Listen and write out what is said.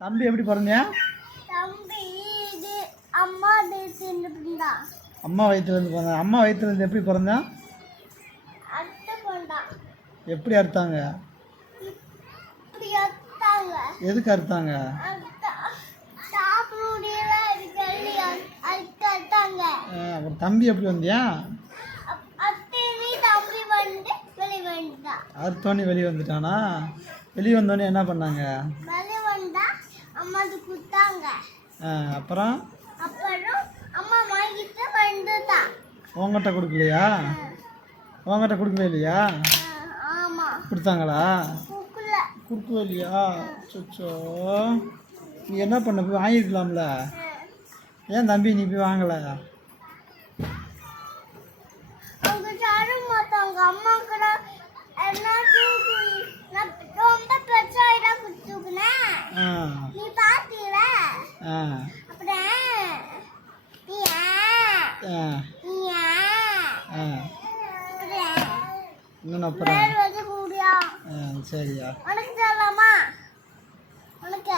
தம்பி எப்படி பிறந்தியா? தம்பி இது அம்மா வயித்துல பிறந்தா. அம்மா வயித்துல இருந்து பிறந்தா. அம்மா வயித்துல இருந்து எப்படி பிறந்தா? அத்தை பிறந்தா. எப்படி அறுத்தாங்க? இப்படி அறுத்தாங்க. எதுக்கு அறுத்தாங்க? சாப்பிட முடியல அறுத்தாங்க. அப்புறம் தம்பி எப்படி வந்தியா? அத்தையும் தம்பி வந்து வெளியே வந்துட்டா. அறுத்தோன்னே வெளியே வந்துட்டானா? வெளியே வந்தோடனே என்ன பண்ணாங்க? வெளியே வந்தா அம்மாக்கு கொடுத்தாங்க. அப்புறம் அம்மா வாங்கிட்டு வந்துட்டா. உங்ககிட்ட கொடுக்கலையா? உங்ககிட்ட கொடுக்கவே இல்லையா? ஆமா. கொடுத்தாங்களா? கொடுக்கவே இல்லையா? சொச்சோ, நீ என்ன பண்ண? போய் வாங்கிருக்கலாம்ல. ஏன் தம்பி நீ போய் வாங்கலை? அவங்க சாட மாட்டாங்க. அம்மாக்கு ரொம்ப பிரச்சனை கொடுத்துக்குனேன். நீ பாத்தீல? அப்புறம் சரியா? உனக்கு சொல்லலாமா? உனக்கு